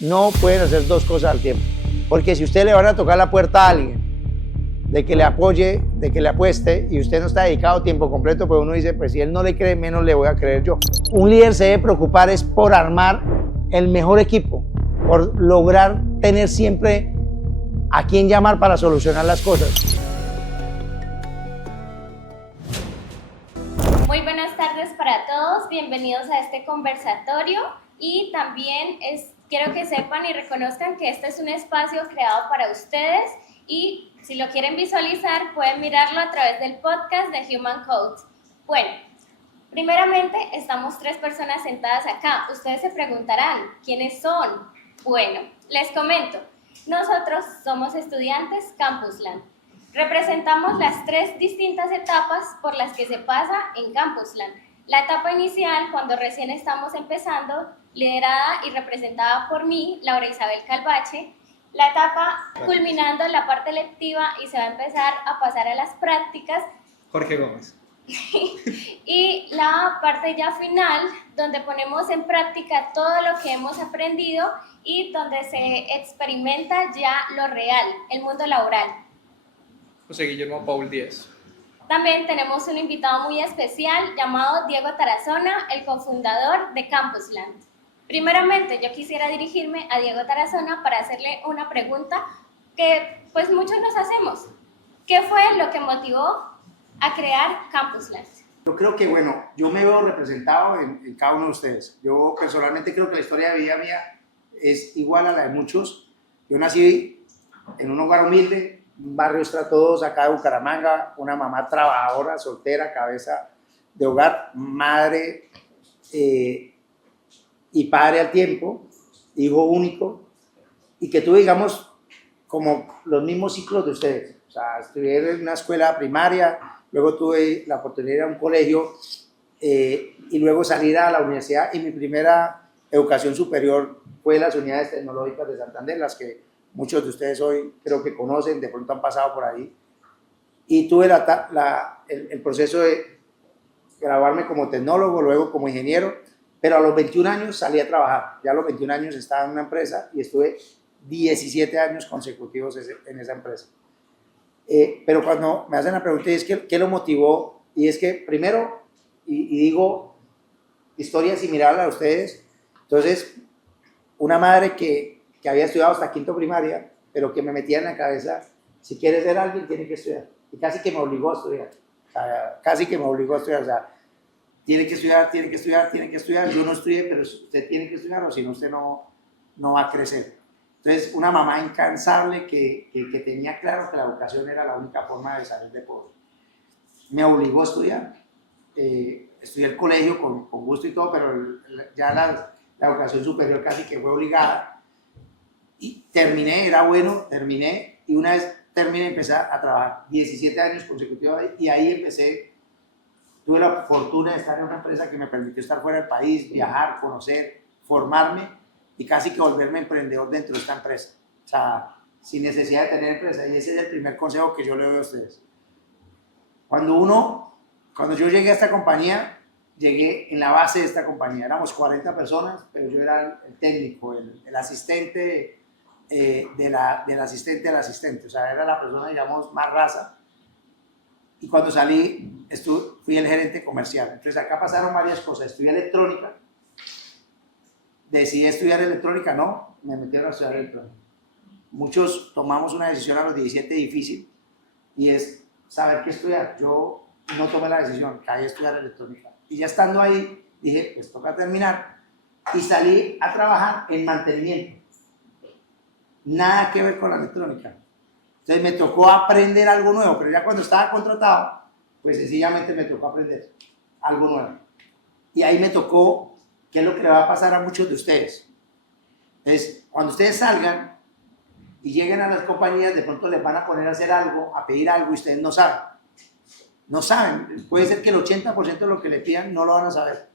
no pueden hacer dos cosas al tiempo. Porque si usted le van a tocar la puerta a alguien, de que le apoye, de que le apueste, y usted no está dedicado a tiempo completo, pues uno dice, pues si él no le cree, menos le voy a creer yo. Un líder se debe preocupar es por armar el mejor equipo, por lograr tener siempre a quién llamar para solucionar las cosas. Muy buenas tardes para todos, bienvenidos a este conversatorio y también quiero que sepan y reconozcan que este es un espacio creado para ustedes y si lo quieren visualizar pueden mirarlo a través del podcast de Human Code. Bueno, primeramente estamos 3 personas sentadas acá. Ustedes se preguntarán, ¿quiénes son? Bueno, les comento, nosotros somos estudiantes Campusland. Representamos las 3 distintas etapas por las que se pasa en Campusland. La etapa inicial, cuando recién estamos empezando, liderada y representada por mí, Laura Isabel Calvache. La etapa culminando en la parte lectiva y se va a empezar a pasar a las prácticas. Jorge Gómez. Y la parte ya final, donde ponemos en práctica todo lo que hemos aprendido y donde se experimenta ya lo real, el mundo laboral. José Guillermo Paul Díez. También tenemos un invitado muy especial llamado Diego Tarazona, el cofundador de Campusland. Primeramente, yo quisiera dirigirme a Diego Tarazona para hacerle una pregunta que pues muchos nos hacemos. ¿Qué fue lo que motivó a crear Campusland? Yo creo que, bueno, yo me veo representado en cada uno de ustedes. Yo personalmente creo que la historia de vida mía es igual a la de muchos. Yo nací en un hogar humilde, un barrio Estrato 2 acá de Bucaramanga, una mamá trabajadora, soltera, cabeza de hogar, madre y padre al tiempo, hijo único, y que tuve, digamos, como los mismos ciclos de ustedes. O sea, estudié en una escuela primaria, luego tuve la oportunidad de ir a un colegio y luego salir a la universidad, y mi primera educación superior fue en las unidades tecnológicas de Santander, las que muchos de ustedes hoy creo que conocen, de pronto han pasado por ahí. Y tuve el proceso de graduarme como tecnólogo, luego como ingeniero, pero a los 21 años salí a trabajar. Ya a los 21 años estaba en una empresa y estuve 17 años consecutivos en esa empresa. Pero cuando me hacen la pregunta, es que, ¿qué lo motivó? Y es que primero, y digo, historia similar a la de ustedes, entonces, una madre que había estudiado hasta quinto primaria, pero que me metía en la cabeza, si quieres ser alguien, tienes que estudiar. Y casi que me obligó a estudiar. O sea, casi que me obligó a estudiar. O sea, tiene que estudiar, tiene que estudiar, tiene que estudiar. Yo no estudié, pero usted tiene que estudiar, o si no, usted no va a crecer. Entonces, una mamá incansable que tenía claro que la educación era la única forma de salir de pobre. Me obligó a estudiar. Estudié el colegio con gusto y todo, pero ya la educación superior casi que fue obligada. Y terminé, era bueno, terminé, y una vez terminé empecé a trabajar 17 años consecutivos, y ahí empecé. Tuve la fortuna de estar en una empresa que me permitió estar fuera del país, viajar, conocer, formarme y casi que volverme emprendedor dentro de esta empresa. O sea, sin necesidad de tener empresa. Y ese es el primer consejo que yo le doy a ustedes. Cuando yo llegué a esta compañía, llegué en la base de esta compañía. Éramos 40 personas, pero yo era el técnico, el asistente del asistente del asistente. O sea, era la persona, digamos, más rasa. Y cuando salí, fui el gerente comercial. Entonces acá pasaron varias cosas. Estudié electrónica. Decidí estudiar electrónica, no, me metieron a estudiar electrónica. Muchos tomamos una decisión a los 17 difícil, y es saber qué estudiar. Yo no tomé la decisión, caí a estudiar electrónica. Y ya estando ahí, dije, pues toca terminar. Y salí a trabajar en mantenimiento. Nada que ver con la electrónica. Entonces me tocó aprender algo nuevo, pero ya cuando estaba contratado, pues sencillamente me tocó aprender algo nuevo. Y ahí me tocó, ¿qué es lo que le va a pasar a muchos de ustedes? Entonces, cuando ustedes salgan y lleguen a las compañías, de pronto les van a poner a hacer algo, a pedir algo, y ustedes no saben. No saben. Puede ser que el 80% de lo que le pidan no lo van a saber.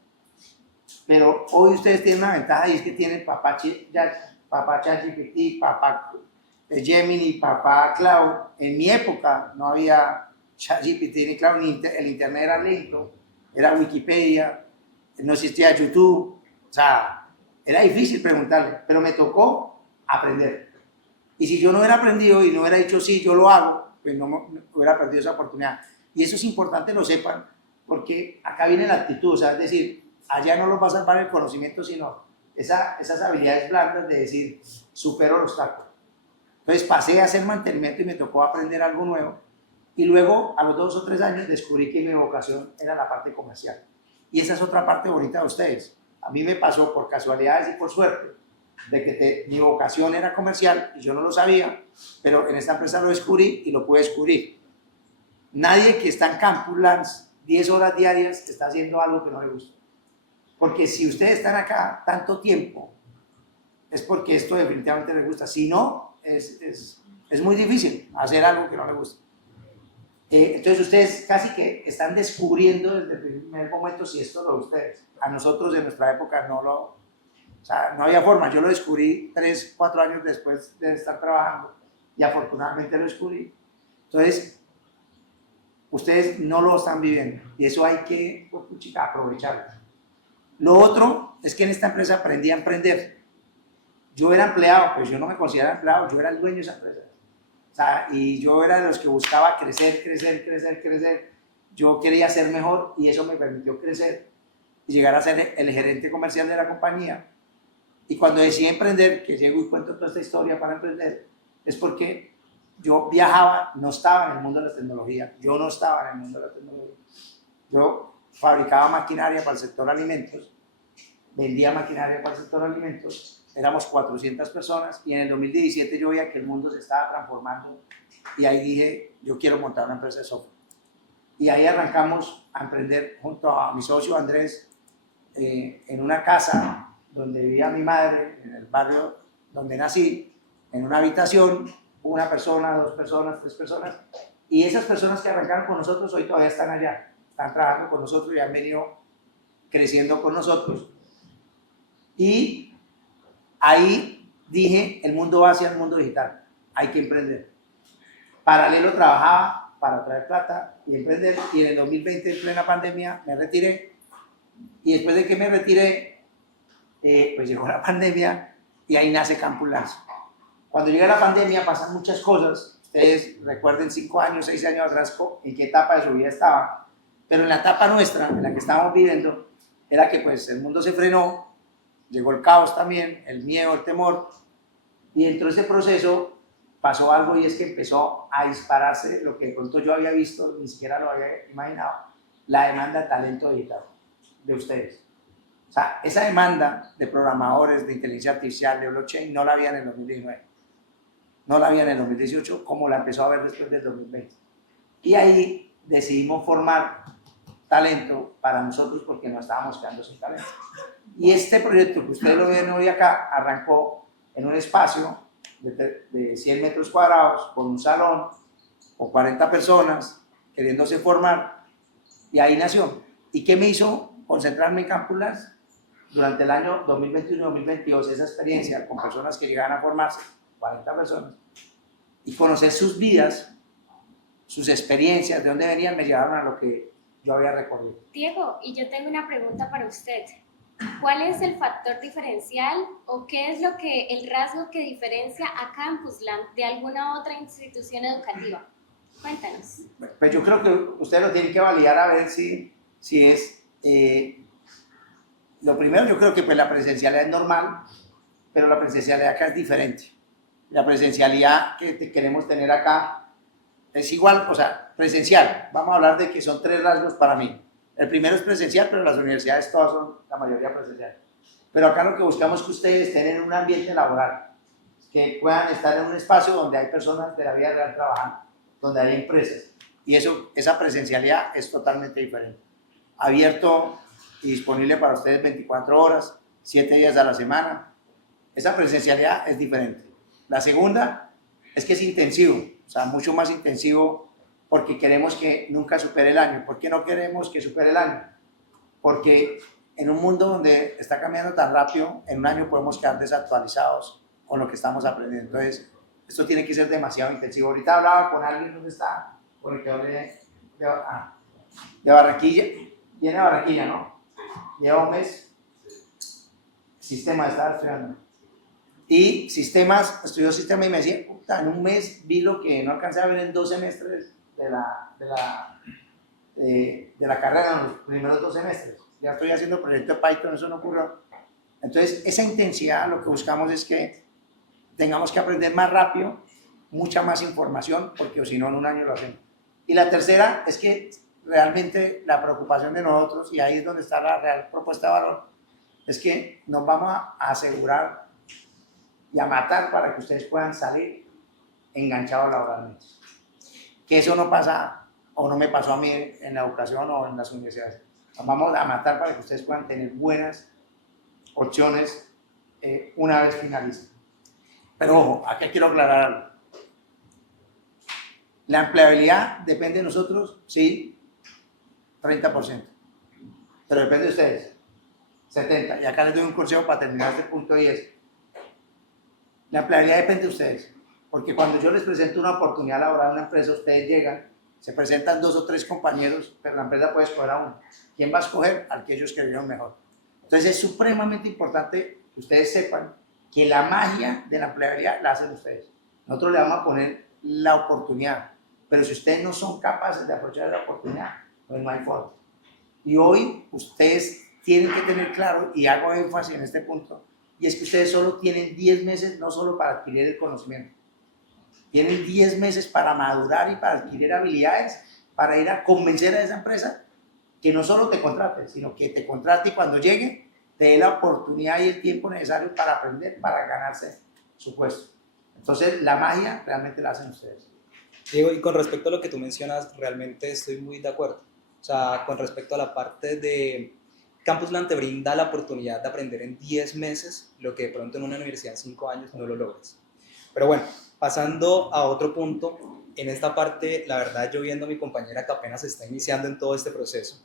Pero hoy ustedes tienen una ventaja, y es que tienen papá ChatGPT, papá Gemini, papá Cloud. En mi época no había ChatGPT ni Cloud, el internet era lento, era Wikipedia, no existía YouTube. O sea, Era difícil preguntarle, pero me tocó aprender. Y si yo no hubiera aprendido y no hubiera dicho sí, yo lo hago, pues no hubiera perdido esa oportunidad. Y eso es importante lo sepan, porque acá viene la actitud, o sea, es decir, allá no lo va a salvar el conocimiento, sino esas habilidades blandas de decir, supero el obstáculo. Entonces pasé a hacer mantenimiento y me tocó aprender algo nuevo. Y luego, a los 2 o 3 años, descubrí que mi vocación era la parte comercial. Y esa es otra parte bonita de ustedes. A mí me pasó por casualidades y por suerte, de que mi vocación era comercial y yo no lo sabía, pero en esta empresa lo descubrí y lo pude descubrir. Nadie que está en Campus Lance 10 horas diarias está haciendo algo que no le gusta. Porque si ustedes están acá tanto tiempo, es porque esto definitivamente les gusta. Si no, es muy difícil hacer algo que no les gusta. Entonces ustedes casi que están descubriendo desde el primer momento si esto es lo de ustedes. A nosotros en nuestra época o sea, no había forma. Yo lo descubrí 3, 4 años después de estar trabajando y afortunadamente lo descubrí. Entonces, ustedes no lo están viviendo y eso hay que aprovecharlo. Lo otro es que en esta empresa aprendí a emprender. Yo era empleado, pues yo no me consideraba empleado, yo era el dueño de esa empresa. O sea, y yo era de los que buscaba crecer. Yo quería ser mejor y eso me permitió crecer y llegar a ser el gerente comercial de la compañía. Y cuando decidí emprender, que llego y cuento toda esta historia para emprender, es porque yo viajaba, no estaba en el mundo de la tecnología. Yo no estaba en el mundo de la tecnología. Yo fabricaba maquinaria para el sector alimentos, vendía maquinaria para el sector alimentos. Éramos 400 personas y en el 2017 yo veía que el mundo se estaba transformando y ahí dije, yo quiero montar una empresa de software. Y ahí arrancamos a emprender junto a mi socio Andrés en una casa donde vivía mi madre, en el barrio donde nací, en una habitación, una persona, 2 personas, 3 personas. Y esas personas que arrancaron con nosotros hoy todavía están allá, están trabajando con nosotros y han venido creciendo con nosotros. Y ahí dije, el mundo va hacia el mundo digital, hay que emprender. Paralelo trabajaba para traer plata y emprender, y en el 2020, en plena pandemia, me retiré, y después de que me retiré, pues llegó la pandemia, y ahí nace Campus Lance. Cuando llega la pandemia pasan muchas cosas, ustedes recuerden 5 años, 6 años atrás, en qué etapa de su vida estaban, pero en la etapa nuestra, en la que estábamos viviendo, era que pues el mundo se frenó, llegó el caos también, el miedo, el temor, y dentro de ese proceso pasó algo y es que empezó a dispararse lo que de pronto yo había visto, ni siquiera lo había imaginado, la demanda de talento digital de ustedes. O sea, esa demanda de programadores, de inteligencia artificial, de blockchain, no la había en el 2019, no la había en el 2018, como la empezó a ver después del 2020. Y ahí decidimos formar talento para nosotros porque nos estábamos quedando sin talento. Y este proyecto que ustedes lo ven hoy acá arrancó en un espacio de 100 metros cuadrados, con un salón, con 40 personas, queriéndose formar, y ahí nació. ¿Y qué me hizo concentrarme en Campus Lance? Durante el año 2021-2022, esa experiencia con personas que llegaban a formarse, 40 personas, y conocer sus vidas, sus experiencias, de dónde venían, me llevaron a lo que yo había recorrido. Diego, y yo tengo una pregunta para usted. ¿Cuál es el factor diferencial o qué es el rasgo que diferencia a Campus Lance de alguna otra institución educativa? Cuéntanos. Pues yo creo que ustedes lo tienen que validar a ver si es... lo primero, yo creo que pues la presencialidad es normal, pero la presencialidad acá es diferente. La presencialidad que queremos tener acá es igual, o sea, presencial. Vamos a hablar de que son 3 rasgos para mí. El primero es presencial, pero las universidades todas son la mayoría presencial. Pero acá lo que buscamos es que ustedes estén en un ambiente laboral, que puedan estar en un espacio donde hay personas de la vida real trabajando, donde hay empresas. Y esa presencialidad es totalmente diferente. Abierto y disponible para ustedes 24 horas, 7 días a la semana. Esa presencialidad es diferente. La segunda es que es intensivo, o sea, mucho más intensivo, porque queremos que nunca supere el año. ¿Por qué no queremos que supere el año? Porque en un mundo donde está cambiando tan rápido, en un año podemos quedar desactualizados con lo que estamos aprendiendo. Entonces, esto tiene que ser demasiado intensivo. Ahorita hablaba con alguien, ¿dónde está? Con el que hablé de Barranquilla. Viene de Barranquilla, ¿no? Lleva un mes. Sistemas estaba estudiando. Y sistemas, estudió sistemas y me decía, puta, en un mes vi lo que no alcancé a ver en 2 semestres de la carrera, en los primeros 2 semestres. Ya estoy haciendo proyecto de Python, eso no ocurrió. Entonces, esa intensidad, lo que buscamos es que tengamos que aprender más rápido, mucha más información, porque si no, en un año lo hacemos. Y la tercera es que realmente la preocupación de nosotros, y ahí es donde está la real propuesta de valor, es que nos vamos a asegurar y a matar para que ustedes puedan salir enganchados laboralmente. Que eso no pasa, o no me pasó a mí en la educación o en las universidades. Nos vamos a matar para que ustedes puedan tener buenas opciones una vez finalicen. Pero ojo, aquí quiero aclarar algo. La empleabilidad depende de nosotros, sí, 30%. Pero depende de ustedes, 70%. Y acá les doy un consejo para terminar este punto y es, la empleabilidad depende de ustedes. Porque cuando yo les presento una oportunidad laboral a una empresa, ustedes llegan, se presentan 2 o 3 compañeros, pero la empresa puede escoger a uno. ¿Quién va a escoger? Al que ellos creyeron mejor. Entonces es supremamente importante que ustedes sepan que la magia de la empleabilidad la hacen ustedes. Nosotros le vamos a poner la oportunidad, pero si ustedes no son capaces de aprovechar la oportunidad, pues no hay forma. Y hoy ustedes tienen que tener claro, y hago énfasis en este punto, y es que ustedes solo tienen 10 meses, no solo para adquirir el conocimiento, tienen 10 meses para madurar y para adquirir habilidades, para ir a convencer a esa empresa que no solo te contrate, sino que te contrate y cuando llegue te dé la oportunidad y el tiempo necesario para aprender, para ganarse su puesto. Entonces, la magia realmente la hacen ustedes. Diego, y con respecto a lo que tú mencionas, realmente estoy muy de acuerdo. O sea, con respecto a la parte de Campusland te brinda la oportunidad de aprender en 10 meses lo que de pronto en una universidad en 5 años no lo logras. Pero bueno, pasando a otro punto, en esta parte, la verdad, yo viendo a mi compañera que apenas está iniciando en todo este proceso,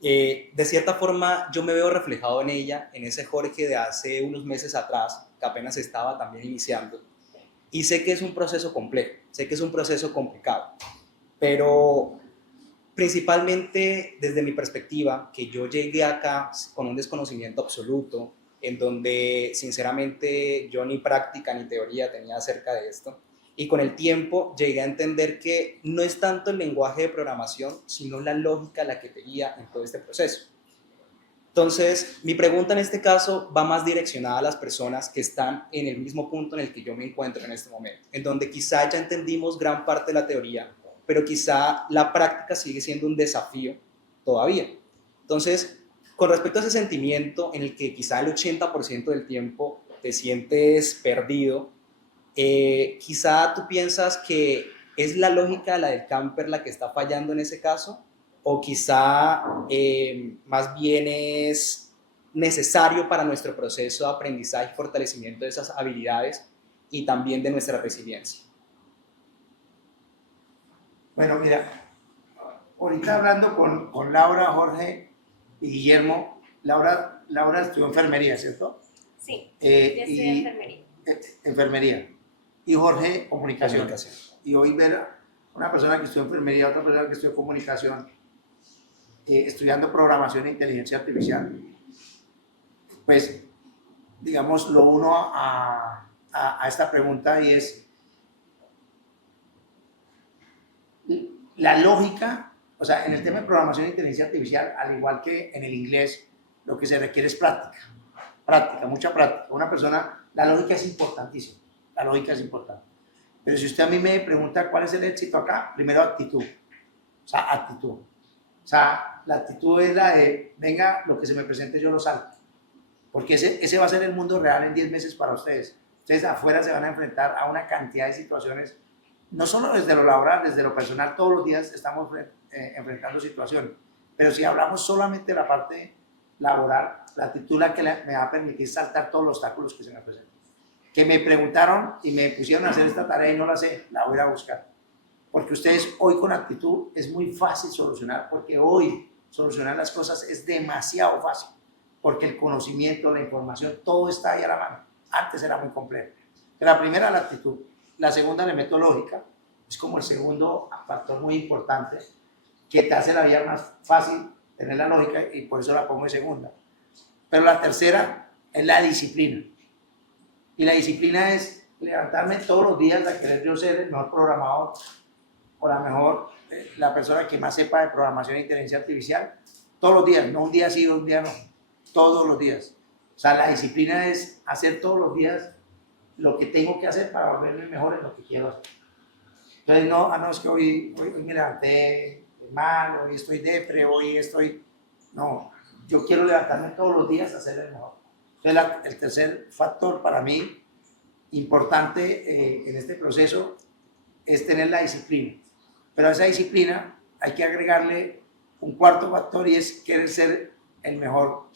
de cierta forma yo me veo reflejado en ella, en ese Jorge de hace unos meses atrás, que apenas estaba también iniciando. Y sé que es un proceso complejo, sé que es un proceso complicado, pero principalmente desde mi perspectiva, que yo llegué acá con un desconocimiento absoluto, en donde sinceramente yo ni práctica ni teoría tenía acerca de esto, y con el tiempo llegué a entender que no es tanto el lenguaje de programación, sino la lógica la que te guía en todo este proceso. Entonces, mi pregunta en este caso va más direccionada a las personas que están en el mismo punto en el que yo me encuentro en este momento, en donde quizá ya entendimos gran parte de la teoría, pero quizá la práctica sigue siendo un desafío todavía. Entonces, con respecto a ese sentimiento en el que quizá el 80% del tiempo te sientes perdido, quizá tú piensas que es la lógica, la del camper, la que está fallando en ese caso, o quizá más bien es necesario para nuestro proceso de aprendizaje y fortalecimiento de esas habilidades y también de nuestra resiliencia. Bueno, mira, ahorita hablando con Laura, Jorge y Guillermo, Laura estudió enfermería, ¿cierto? Sí, yo estudié Y enfermería. Enfermería. Y Jorge, comunicación. Comunicación. Y hoy ver una persona que estudió enfermería, otra persona que estudió comunicación, estudiando programación e inteligencia artificial, pues, digamos, lo uno a esta pregunta y es la lógica, o sea, en el tema de programación e inteligencia artificial, al igual que en el inglés, lo que se requiere es práctica, mucha práctica. Una persona, la lógica es importantísima, la lógica es importante. Pero si usted a mí me pregunta cuál es el éxito acá, primero actitud, o sea, actitud. O sea, la actitud es la de, venga, lo que se me presente yo lo salto. Porque ese va a ser el mundo real en 10 meses para ustedes. Ustedes afuera se van a enfrentar a una cantidad de situaciones, no solo desde lo laboral, desde lo personal, todos los días estamos enfrentando situaciones. Pero si hablamos solamente de la parte laboral, la actitud la que me va a permitir saltar todos los obstáculos que se me presentan. Que me preguntaron y me pusieron a hacer esta tarea y no la sé, la voy a buscar. Porque ustedes hoy con actitud es muy fácil solucionar, porque hoy solucionar las cosas es demasiado fácil, porque el conocimiento, la información, todo está ahí a la mano. Antes era muy complejo. La primera, la actitud. La segunda, la metodológica. Es como el segundo factor muy importante que te hace la vida más fácil, tener la lógica, y por eso la pongo de segunda. Pero la tercera es la disciplina. Y la disciplina es levantarme todos los días a querer yo ser el mejor programador o la persona que más sepa de programación e inteligencia artificial. Todos los días, no un día sí, un día no. Todos los días. O sea, la disciplina es hacer todos los días lo que tengo que hacer para volverme mejor en lo que quiero hacer. Entonces, no, es que hoy me levanté mal, hoy estoy depre, hoy estoy... No, yo quiero levantarme todos los días a ser el mejor. Entonces, el tercer factor para mí importante en este proceso es tener la disciplina. Pero a esa disciplina hay que agregarle un cuarto factor y es querer ser el mejor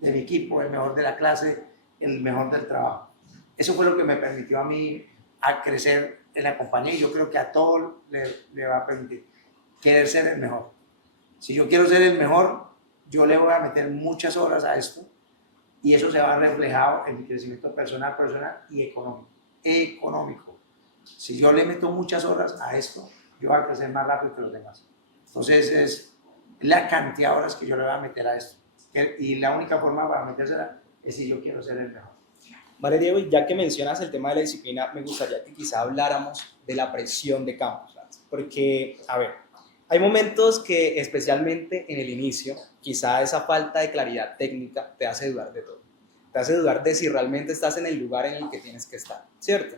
de mi equipo, el mejor de la clase, el mejor del trabajo. Eso fue lo que me permitió a mí a crecer en la compañía y yo creo que a todos le va a permitir querer ser el mejor. Si yo quiero ser el mejor, yo le voy a meter muchas horas a esto y eso se va reflejado en mi crecimiento personal y económico. Si yo le meto muchas horas a esto, yo voy a crecer más rápido que los demás. Entonces es la cantidad de horas que yo le voy a meter a esto. Y la única forma para metérsela es si yo quiero ser el mejor. Vale, Diego, y ya que mencionas el tema de la disciplina, me gustaría que quizá habláramos de la presión de Campus Lance. Porque, a ver, hay momentos que, especialmente en el inicio, quizá esa falta de claridad técnica te hace dudar de todo. Te hace dudar de si realmente estás en el lugar en el que tienes que estar, ¿cierto?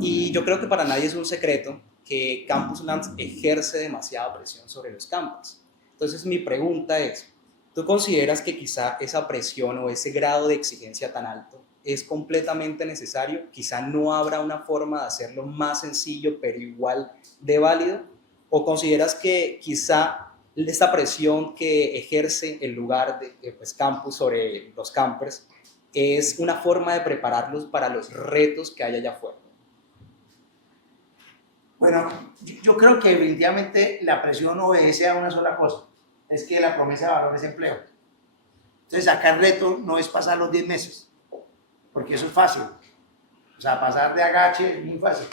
Y yo creo que para nadie es un secreto que Campus Lance ejerce demasiada presión sobre los campus. Entonces, mi pregunta es, ¿tú consideras que quizá esa presión o ese grado de exigencia tan alto es completamente necesario? Quizá no habrá una forma de hacerlo más sencillo, pero igual de válido. ¿O consideras que quizá esta presión que ejerce el lugar de campus sobre los campers es una forma de prepararlos para los retos que hay allá afuera? Bueno, yo creo que definitivamente la presión obedece a una sola cosa, es que la promesa de valor es empleo. Entonces acá el reto no es pasar los 10 meses, porque eso es fácil. O sea, pasar de agache es muy fácil.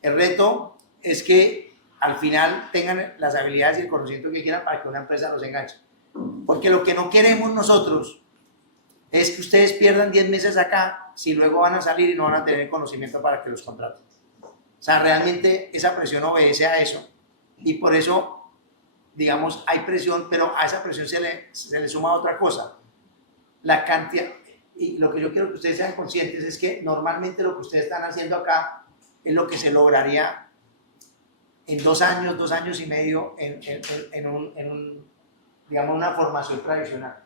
El reto es que al final tengan las habilidades y el conocimiento que quieran para que una empresa los enganche. Porque lo que no queremos nosotros es que ustedes pierdan 10 meses acá si luego van a salir y no van a tener conocimiento para que los contraten. O sea, realmente esa presión obedece a eso y por eso, digamos, hay presión, pero a esa presión se le suma otra cosa. La cantidad, y lo que yo quiero que ustedes sean conscientes es que normalmente lo que ustedes están haciendo acá es lo que se lograría en 2 años, 2 años y medio digamos, una formación tradicional.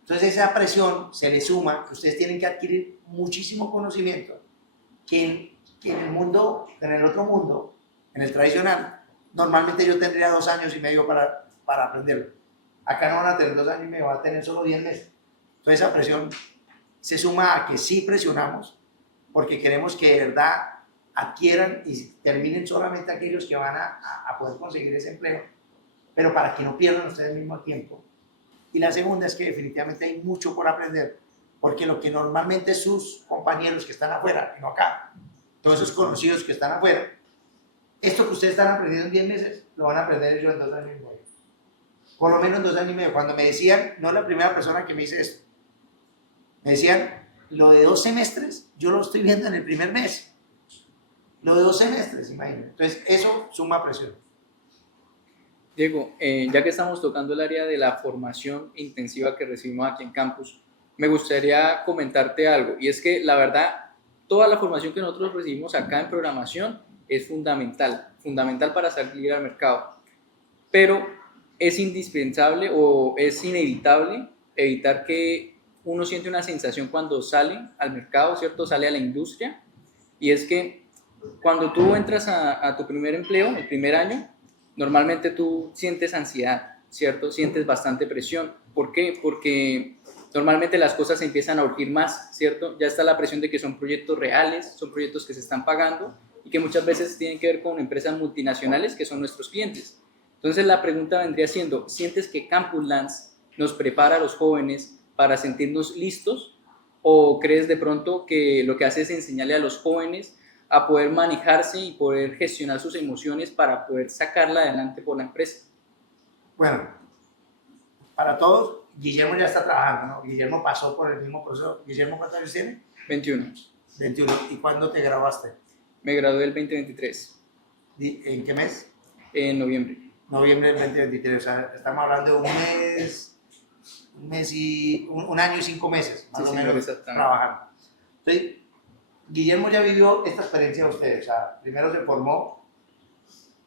Entonces esa presión se le suma que ustedes tienen que adquirir muchísimo conocimiento que en el mundo, en el otro mundo, en el tradicional, normalmente yo tendría 2 años y medio para aprenderlo. Acá no van a tener 2 años y medio, van a tener solo 10 meses. Entonces esa presión se suma a que sí presionamos, porque queremos que de verdad adquieran y terminen solamente aquellos que van a poder conseguir ese empleo, pero para que no pierdan ustedes mismo tiempo. Y la segunda es que definitivamente hay mucho por aprender, porque lo que normalmente sus compañeros que están afuera, y no acá, todos esos conocidos que están afuera, esto que ustedes están aprendiendo en 10 meses, lo van a aprender ellos en 2 años y medio. Por lo menos en 2 años y medio. Cuando me decían, no es la primera persona que me dice esto, me decían, lo de 2 semestres, yo lo estoy viendo en el primer mes. Lo de 2 semestres, imagínense. Entonces, eso suma presión. Diego, ya que estamos tocando el área de la formación intensiva que recibimos aquí en campus, me gustaría comentarte algo, y es que la verdad, toda la formación que nosotros recibimos acá en programación es fundamental para salir al mercado, pero es indispensable o es inevitable evitar que uno siente una sensación cuando sale al mercado, ¿cierto? Sale a la industria, y es que cuando tú entras a tu primer empleo, el primer año, normalmente tú sientes ansiedad, ¿cierto? Sientes bastante presión. ¿Por qué? Porque normalmente las cosas se empiezan a urgir más, ¿cierto? Ya está la presión de que son proyectos reales, son proyectos que se están pagando y que muchas veces tienen que ver con empresas multinacionales que son nuestros clientes. Entonces la pregunta vendría siendo, ¿sientes que Campus Lance nos prepara a los jóvenes para sentirnos listos? ¿O crees de pronto que lo que hace es enseñarle a los jóvenes a poder manejarse y poder gestionar sus emociones para poder sacarla adelante por la empresa? Bueno, para todos, Guillermo ya está trabajando, ¿no? Guillermo pasó por el mismo proceso. Guillermo, ¿cuántos años tiene? 21. 21. ¿Y cuándo te graduaste? Me gradué el 2023, ¿En qué mes? en noviembre. Noviembre del 2023. O sea, estamos hablando de un año y 5 meses, más Sí, o señor, menos, exactamente. trabajando. Entonces, Guillermo ya vivió esta experiencia de ustedes. O sea, primero se formó,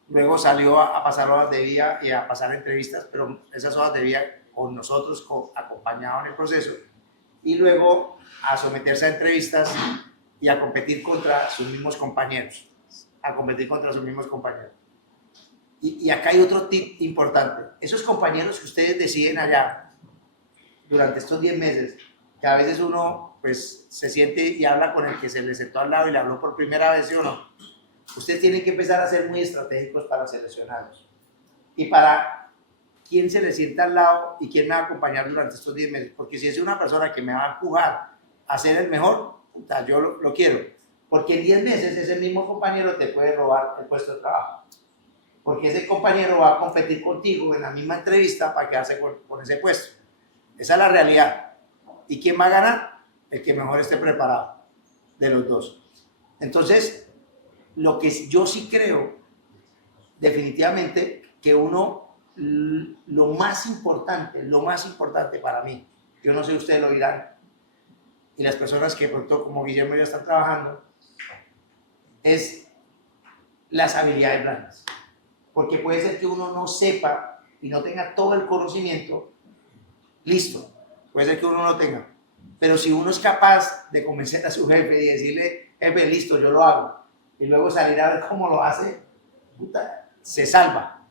luego salió a pasar horas de vida y a pasar entrevistas, pero esas horas de vida con nosotros, acompañado en el proceso, y luego a someterse a entrevistas y a competir contra sus mismos compañeros. Y acá hay otro tip importante. Esos compañeros que ustedes deciden allá durante estos 10 meses, que a veces uno pues se siente y habla con el que se le sentó al lado y le habló por primera vez, ¿sí o no? Ustedes tienen que empezar a ser muy estratégicos para seleccionarlos. Y para quién se le sienta al lado y quién me va a acompañar durante estos 10 meses. Porque si es una persona que me va a empujar a ser el mejor, puta, yo lo quiero. Porque en 10 meses ese mismo compañero te puede robar el puesto de trabajo. Porque ese compañero va a competir contigo en la misma entrevista para quedarse con ese puesto. Esa es la realidad. ¿Y quién va a ganar? El que mejor esté preparado de los dos. Entonces, lo que yo sí creo, definitivamente, que lo más importante para mí, yo no sé, ustedes lo dirán, y las personas que pronto como Guillermo ya están trabajando, es las habilidades blandas. Porque puede ser que uno no sepa y no tenga todo el conocimiento listo. Puede ser que uno no tenga. Pero si uno es capaz de convencer a su jefe y decirle, jefe, listo, yo lo hago, y luego salir a ver cómo lo hace, puta, se salva.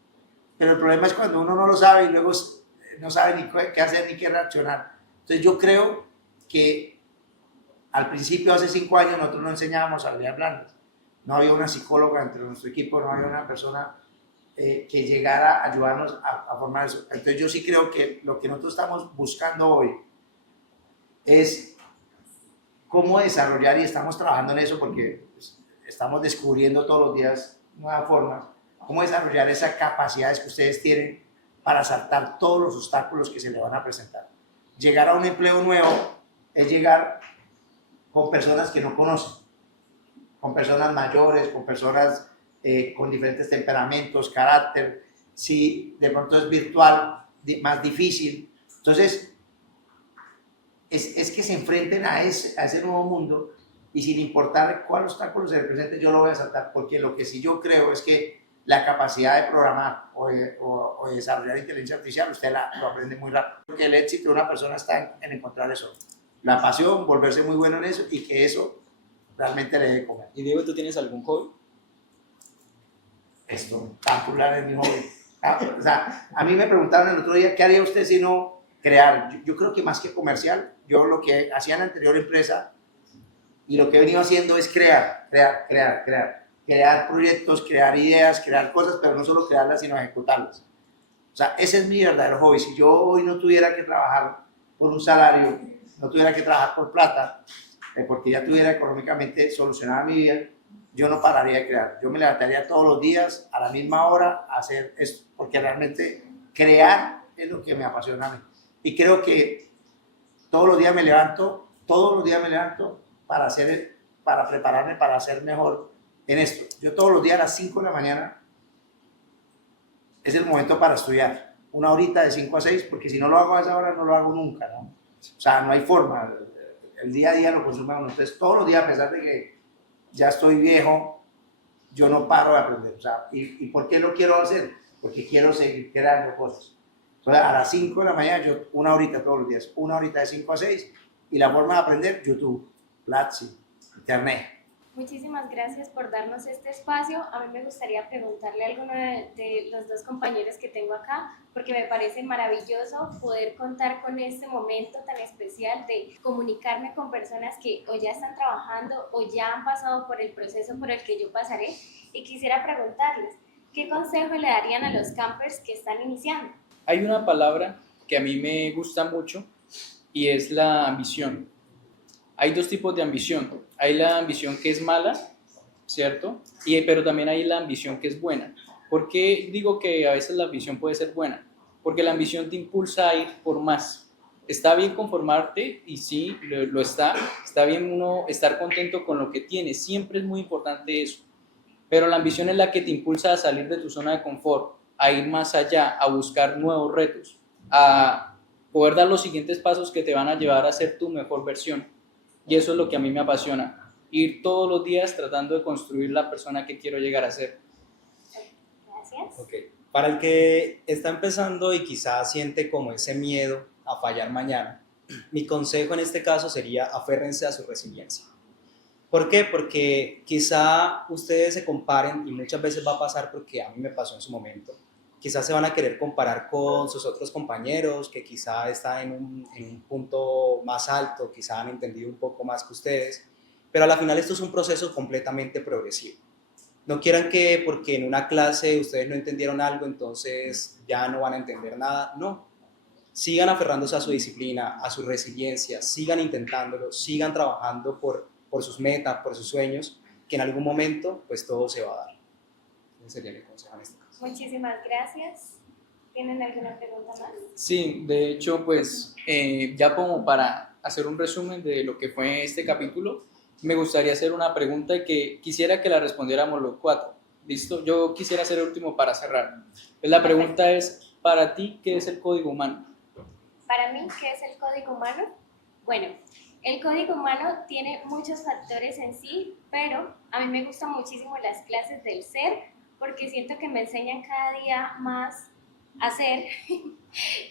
Pero el problema es cuando uno no lo sabe y luego no sabe ni qué hacer ni qué reaccionar. Entonces yo creo que al principio, hace 5 años, nosotros no enseñábamos habilidades blandas. No había una psicóloga entre nuestro equipo, no había una persona que llegara a ayudarnos a formar eso. Entonces yo sí creo que lo que nosotros estamos buscando hoy es cómo desarrollar, y estamos trabajando en eso porque estamos descubriendo todos los días nuevas formas, cómo desarrollar esas capacidades que ustedes tienen para saltar todos los obstáculos que se le van a presentar. Llegar a un empleo nuevo es llegar con personas que no conocen, con personas mayores, con personas con diferentes temperamentos, carácter. Si de pronto es virtual, más difícil. Entonces, es que se enfrenten a ese nuevo mundo, y sin importar cuál obstáculo se le presente, yo lo voy a saltar, porque lo que sí yo creo es que la capacidad de programar o de desarrollar inteligencia artificial, usted lo aprende muy rápido. Porque el éxito de una persona está en encontrar eso. La pasión, volverse muy bueno en eso, y que eso realmente le dé comer. Y Diego, ¿tú tienes algún hobby? Espectacular es mi hobby. O sea, a mí me preguntaron el otro día, ¿qué haría usted si no crear? Yo creo que más que comercial, yo lo que hacía en la anterior empresa y lo que he venido haciendo es crear proyectos, crear ideas, crear cosas, pero no solo crearlas, sino ejecutarlas. O sea, ese es mi verdadero hobby. Si yo hoy no tuviera que trabajar por un salario, no tuviera que trabajar por plata, porque ya tuviera económicamente solucionada mi vida, yo no pararía de crear. Yo me levantaría todos los días a la misma hora a hacer esto, porque realmente crear es lo que me apasiona a mí. Y creo que todos los días me levanto para prepararme para ser mejor en esto. Yo todos los días a las 5 de la mañana es el momento para estudiar. Una horita de 5 a 6, porque si no lo hago a esa hora no lo hago nunca, ¿no? O sea, no hay forma. El día a día lo consume uno. Entonces, todos los días, a pesar de que ya estoy viejo, yo no paro de aprender. O sea, ¿y por qué lo quiero hacer? Porque quiero seguir creando cosas. Entonces, a las 5 de la mañana, yo una horita todos los días, una horita de 5 a 6, y la forma de aprender, YouTube, Platzi, Internet. Muchísimas gracias por darnos este espacio. A mí me gustaría preguntarle a alguno de los dos compañeros que tengo acá, porque me parece maravilloso poder contar con este momento tan especial de comunicarme con personas que o ya están trabajando o ya han pasado por el proceso por el que yo pasaré. Y quisiera preguntarles, ¿qué consejo le darían a los campers que están iniciando? Hay una palabra que a mí me gusta mucho y es la ambición. Hay dos tipos de ambición. Hay la ambición que es mala, ¿cierto? Pero también hay la ambición que es buena. ¿Por qué digo que a veces la ambición puede ser buena? Porque la ambición te impulsa a ir por más. está bien conformarte y sí, lo está bien uno estar contento con lo que tiene, siempre es muy importante eso, pero la ambición es la que te impulsa a salir de tu zona de confort, a ir más allá, a buscar nuevos retos, a poder dar los siguientes pasos que te van a llevar a ser tu mejor versión. Y eso es lo que a mí me apasiona, ir todos los días tratando de construir la persona que quiero llegar a ser. Gracias. Ok. Para el que está empezando y quizás siente como ese miedo a fallar mañana, mi consejo en este caso sería aférrense a su resiliencia. ¿Por qué? Porque quizá ustedes se comparen y muchas veces va a pasar porque a mí me pasó en su momento. Quizás se van a querer comparar con sus otros compañeros que quizá están en un punto más alto, quizá han entendido un poco más que ustedes, pero a la final esto es un proceso completamente progresivo. No quieran que porque en una clase ustedes no entendieron algo, entonces ya no van a entender nada. No, sigan aferrándose a su disciplina, a su resiliencia, sigan intentándolo, sigan trabajando por sus metas, por sus sueños, que en algún momento pues todo se va a dar. Ese sería mi consejo en este caso. Muchísimas gracias. ¿Tienen alguna pregunta más? Sí, de hecho, pues ya como para hacer un resumen de lo que fue este capítulo, me gustaría hacer una pregunta y que quisiera que la respondiéramos los cuatro. ¿Listo? Yo quisiera ser el último para cerrar. Pues la pregunta es, para ti, ¿qué es el código humano? Para mí, ¿qué es el código humano? Bueno, el código humano tiene muchos factores en sí, pero a mí me gustan muchísimo las clases del ser porque siento que me enseñan cada día más a ser.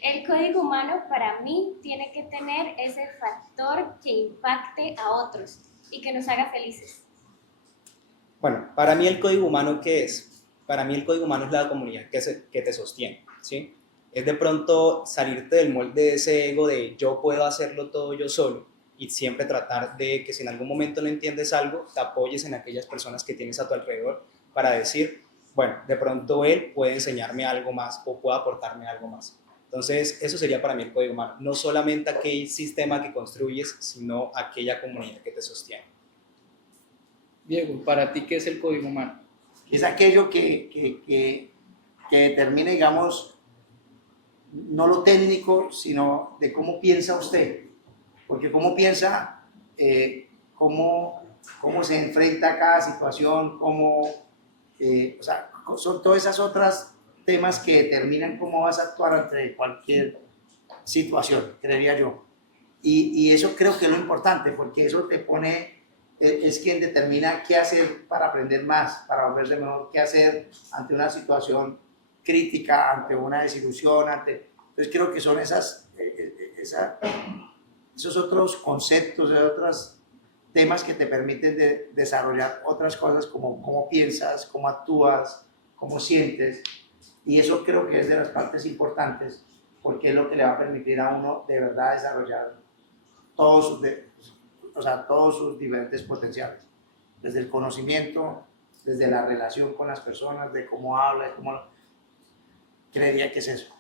El código humano para mí tiene que tener ese factor que impacte a otros y que nos haga felices. Bueno, para mí el código humano, ¿qué es? Para mí el código humano es la comunidad que te sostiene, ¿sí? Es de pronto salirte del molde de ese ego de yo puedo hacerlo todo yo solo y siempre tratar de que si en algún momento no entiendes algo, te apoyes en aquellas personas que tienes a tu alrededor para decir, bueno, de pronto él puede enseñarme algo más o puede aportarme algo más. Entonces, eso sería para mí el código humano. No solamente aquel sistema que construyes, sino aquella comunidad que te sostiene. Diego, para ti, ¿qué es el código humano? Es aquello que determina, digamos, no lo técnico, sino de cómo piensa usted. Porque cómo piensa, cómo se enfrenta a cada situación, o sea, son todas esas otras temas que determinan cómo vas a actuar ante cualquier situación, creería yo. Y eso creo que es lo importante, porque eso te pone, es quien determina qué hacer para aprender más, para volverse mejor, qué hacer ante una situación crítica, ante una desilusión, entonces creo que son esos otros conceptos, esos otros temas que te permiten desarrollar otras cosas como cómo piensas, cómo actúas, cómo sientes, y eso creo que es de las partes importantes, porque es lo que le va a permitir a uno de verdad desarrollar todos sus diferentes potenciales, desde el conocimiento, desde la relación con las personas, de cómo habla, de cómo... Creería que es eso.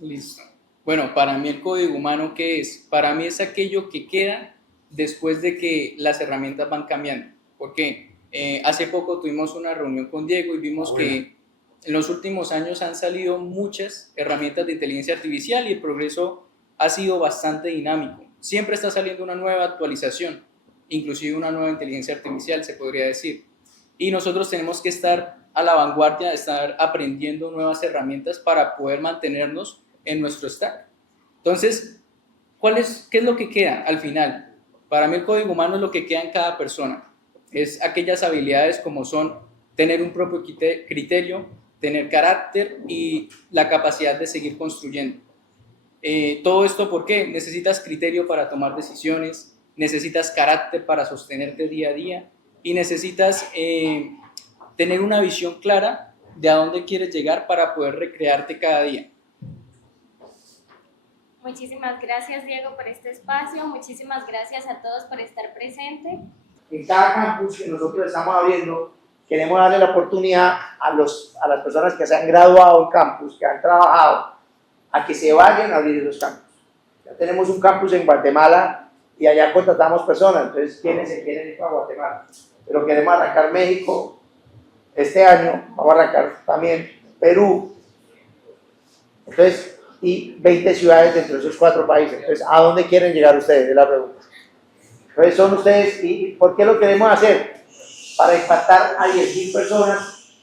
Listo. Bueno, para mí el código humano, ¿qué es? Para mí es aquello que queda después de que las herramientas van cambiando. ¿Por qué? Hace poco tuvimos una reunión con Diego y vimos que en los últimos años han salido muchas herramientas de inteligencia artificial y el progreso ha sido bastante dinámico. Siempre está saliendo una nueva actualización, inclusive una nueva inteligencia artificial, se podría decir. Y nosotros tenemos que estar a la vanguardia, estar aprendiendo nuevas herramientas para poder mantenernos en nuestro stack. Entonces, ¿qué es lo que queda al final? Para mí el código humano es lo que queda en cada persona. Es aquellas habilidades como son tener un propio criterio, tener carácter y la capacidad de seguir construyendo. Todo esto, ¿por qué? Necesitas criterio para tomar decisiones, necesitas carácter para sostenerte día a día y necesitas tener una visión clara de a dónde quieres llegar para poder recrearte cada día. Muchísimas gracias, Diego, por este espacio. Muchísimas gracias a todos por estar presentes. En cada campus que nosotros estamos abriendo, queremos darle la oportunidad a las personas que se han graduado en campus, que han trabajado, a que se vayan a abrir esos campus. Ya tenemos un campus en Guatemala y allá contratamos personas, entonces ¿quiénes se quieren ir para Guatemala? Pero queremos arrancar México este año, vamos a arrancar también Perú. Entonces, y 20 ciudades dentro de esos 4 países. Entonces, ¿a dónde quieren llegar ustedes? Es la pregunta. Entonces, son ustedes, ¿y por qué lo queremos hacer? Para impactar a 10.000 personas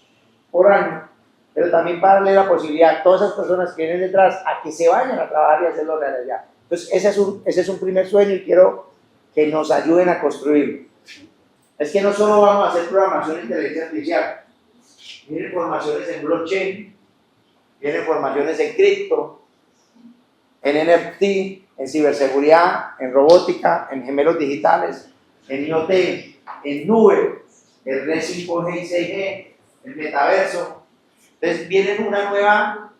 por año, pero también para darle la posibilidad a todas esas personas que vienen detrás a que se vayan a trabajar y hacerlo realidad. Entonces, ese es un primer sueño y quiero que nos ayuden a construirlo. Es que no solo vamos a hacer programación de inteligencia artificial, vienen formaciones en blockchain, vienen formaciones en cripto, en NFT, en ciberseguridad, en robótica, en gemelos digitales, en IoT, en nube, en red 5G y 6G, el metaverso. Entonces vienen una nueva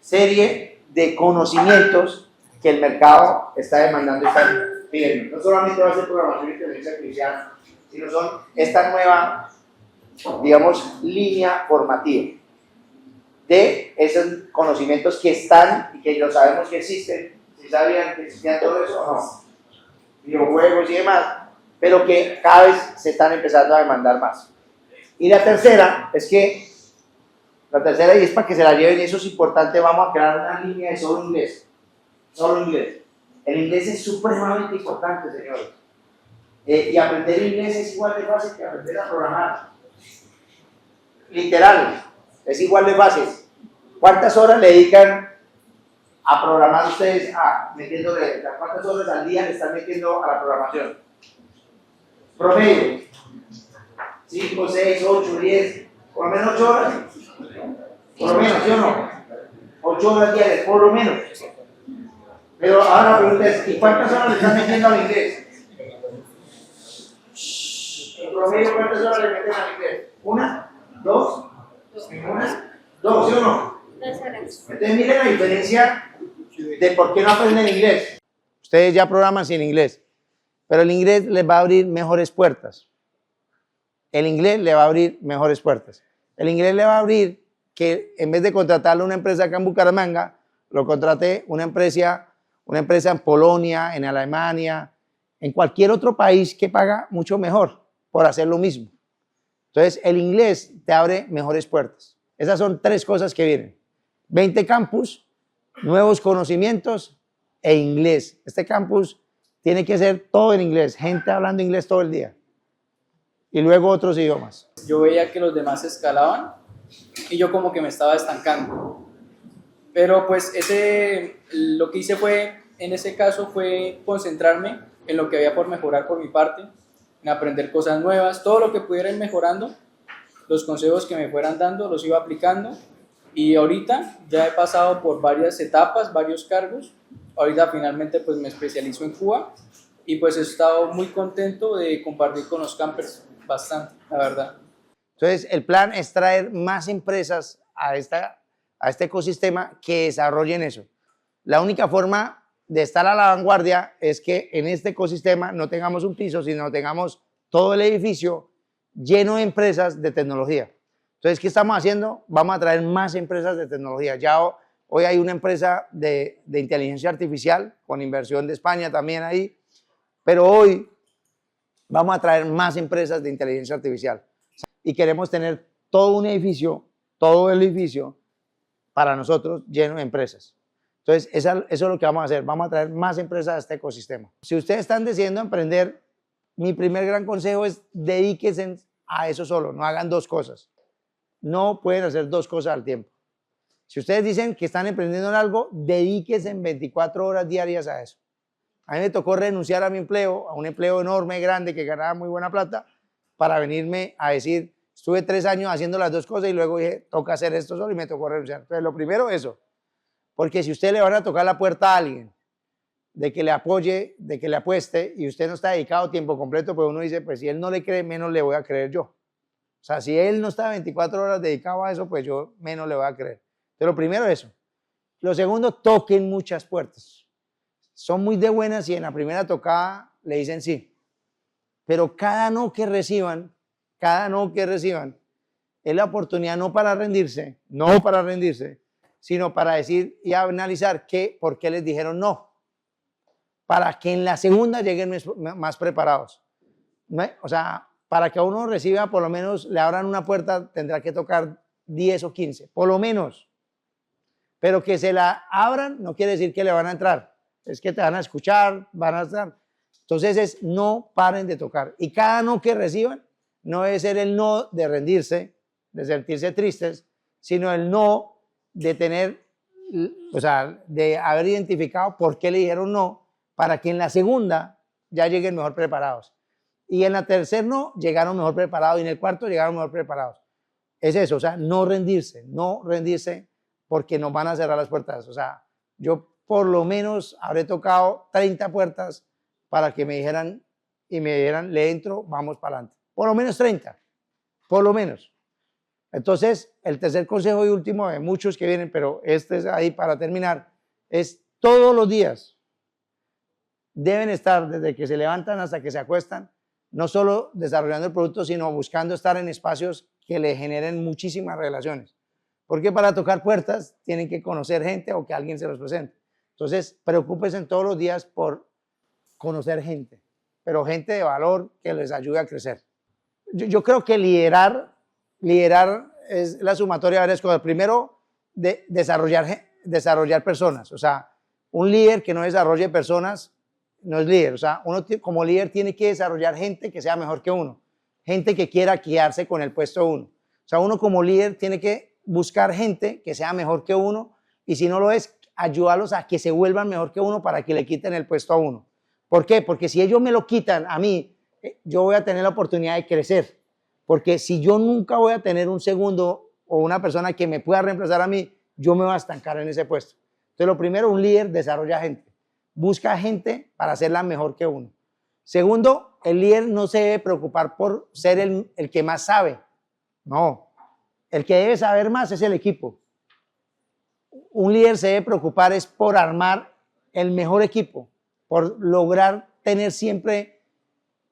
serie de conocimientos que el mercado está demandando y está pidiendo. No solamente va a ser programación de inteligencia artificial, sino son esta nueva, digamos, línea formativa de esos conocimientos que están y que lo sabemos que existen. Si sabían que existían todo eso, no. Videojuegos y demás, pero que cada vez se están empezando a demandar más. Y la tercera es que, y es para que se la lleven, eso es importante, vamos a crear una línea de solo inglés. Solo inglés. El inglés es supremamente importante, señores. Y aprender inglés es igual de fácil que aprender a programar. Literal, es igual de fácil. ¿Cuántas horas le dedican a programar ustedes? Metiéndole, ¿cuántas horas al día le están metiendo a la programación? Promedio. 5, 6, 8, 10, por lo menos 8 horas. Por lo menos, ¿sí o no? 8 horas diarias, por lo menos. Pero ahora la pregunta es, ¿y cuántas horas le están metiendo al inglés? En promedio, ¿cuántas horas le meten al inglés? ¿1? ¿2? ¿1? ¿2, sí o no? 2 horas. Entonces miren la diferencia de por qué no aprenden inglés. Ustedes ya programan sin inglés, pero el inglés les va a abrir mejores puertas. El inglés le va a abrir mejores puertas. El inglés le va a abrir que en vez de contratarle a una empresa acá en Bucaramanga, lo contraté una empresa en Polonia, en Alemania, en cualquier otro país que paga mucho mejor por hacer lo mismo. Entonces, el inglés te abre mejores puertas. Esas son 3 cosas que vienen. 20 campus, nuevos conocimientos e inglés. Este campus tiene que ser todo en inglés, gente hablando inglés todo el día. Y luego otros idiomas. Yo veía que los demás escalaban y yo como que me estaba estancando. Pero pues lo que hice en ese caso fue concentrarme en lo que había por mejorar por mi parte, en aprender cosas nuevas, todo lo que pudiera ir mejorando, los consejos que me fueran dando los iba aplicando y ahorita ya he pasado por varias etapas, varios cargos. Ahorita finalmente pues me especializo en Cuba y pues he estado muy contento de compartir con los campers bastante, la verdad. Entonces, el plan es traer más empresas a este ecosistema que desarrollen eso. La única forma de estar a la vanguardia es que en este ecosistema no tengamos un piso, sino tengamos todo el edificio lleno de empresas de tecnología. Entonces, ¿qué estamos haciendo? Vamos a traer más empresas de tecnología. Ya hoy hay una empresa de inteligencia artificial con inversión de España también ahí, pero hoy vamos a traer más empresas de inteligencia artificial y queremos tener todo el edificio para nosotros lleno de empresas. Entonces, eso es lo que vamos a hacer. Vamos a traer más empresas a este ecosistema. Si ustedes están decidiendo emprender, mi primer gran consejo es dedíquense a eso solo. No hagan 2 cosas. No pueden hacer 2 cosas al tiempo. Si ustedes dicen que están emprendiendo en algo, dedíquense en 24 horas diarias a eso. A mí me tocó renunciar a mi empleo, a un empleo enorme, grande, que ganaba muy buena plata, para venirme a decir, estuve 3 años haciendo las 2 cosas y luego dije, toca hacer esto solo y me tocó renunciar. Entonces, lo primero, eso. Porque si usted le van a tocar la puerta a alguien de que le apoye, de que le apueste y usted no está dedicado a tiempo completo, pues uno dice, pues si él no le cree, menos le voy a creer yo. O sea, si él no está 24 horas dedicado a eso, pues yo menos le voy a creer. Entonces, lo primero, eso. Lo segundo, toquen muchas puertas. Son muy de buenas y en la primera tocada le dicen sí. Pero cada no que reciban es la oportunidad no para rendirse, sino para decir y analizar por qué les dijeron no. Para que en la segunda lleguen más preparados. O sea, para que a uno reciba, por lo menos le abran una puerta, tendrá que tocar 10 o 15, por lo menos. pero que se la abran no quiere decir que le van a entrar, es que te van a escuchar, van a estar. Entonces es no paren de tocar. Y cada no que reciban no debe ser el no de rendirse, de sentirse tristes, sino el no de tener, o sea, de haber identificado por qué le dijeron no, para que en la segunda ya lleguen mejor preparados. Y en la tercera no, llegaron mejor preparados, y en el cuarto llegaron mejor preparados. Es eso, o sea, no rendirse porque nos van a cerrar las puertas. O sea, yo por lo menos habré tocado 30 puertas para que me dijeran y me dijeran, le entro, vamos para adelante. Por lo menos 30, por lo menos. Entonces, el tercer consejo y último de muchos que vienen, pero este es ahí para terminar, es todos los días deben estar, desde que se levantan hasta que se acuestan, no solo desarrollando el producto, sino buscando estar en espacios que le generen muchísimas relaciones. Porque para tocar puertas tienen que conocer gente o que alguien se los presente. Entonces, preocúpense todos los días por conocer gente, pero gente de valor que les ayude a crecer. Yo creo que liderar es la sumatoria de varias cosas. Primero, desarrollar personas. O sea, un líder que no desarrolle personas no es líder. O sea, uno como líder tiene que desarrollar gente que sea mejor que uno, gente que quiera quedarse con el puesto de uno. O sea, uno como líder tiene que buscar gente que sea mejor que uno, y si no lo es, ayudarlos a que se vuelvan mejor que uno para que le quiten el puesto a uno. ¿Por qué? Porque si ellos me lo quitan a mí, yo voy a tener la oportunidad de crecer. Porque si yo nunca voy a tener un segundo o una persona que me pueda reemplazar a mí, yo me voy a estancar en ese puesto. Entonces, lo primero, un líder desarrolla gente. Busca gente para hacerla mejor que uno. Segundo, el líder no se debe preocupar por ser el que más sabe. No, el que debe saber más es el equipo. Un líder se debe preocupar es por armar el mejor equipo, por lograr tener siempre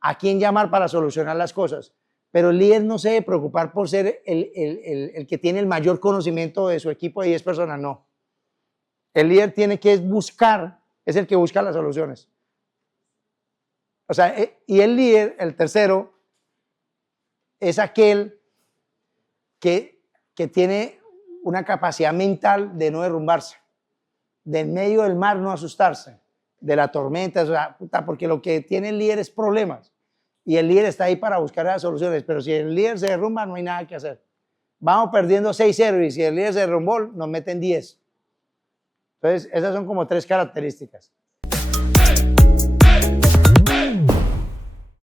a quién llamar para solucionar las cosas. Pero el líder no se debe preocupar por ser el que tiene el mayor conocimiento de su equipo de 10 personas, no. El líder tiene que buscar, es el que busca las soluciones. O sea, y el líder, el tercero, es aquel que tiene una capacidad mental de no derrumbarse, de en medio del mar no asustarse, de la tormenta, o sea, porque lo que tiene el líder es problemas. Y el líder está ahí para buscar las soluciones, pero si el líder se derrumba, no hay nada que hacer. Vamos perdiendo 6-0 y si el líder se derrumbó, nos meten 10. Entonces, esas son como 3 características.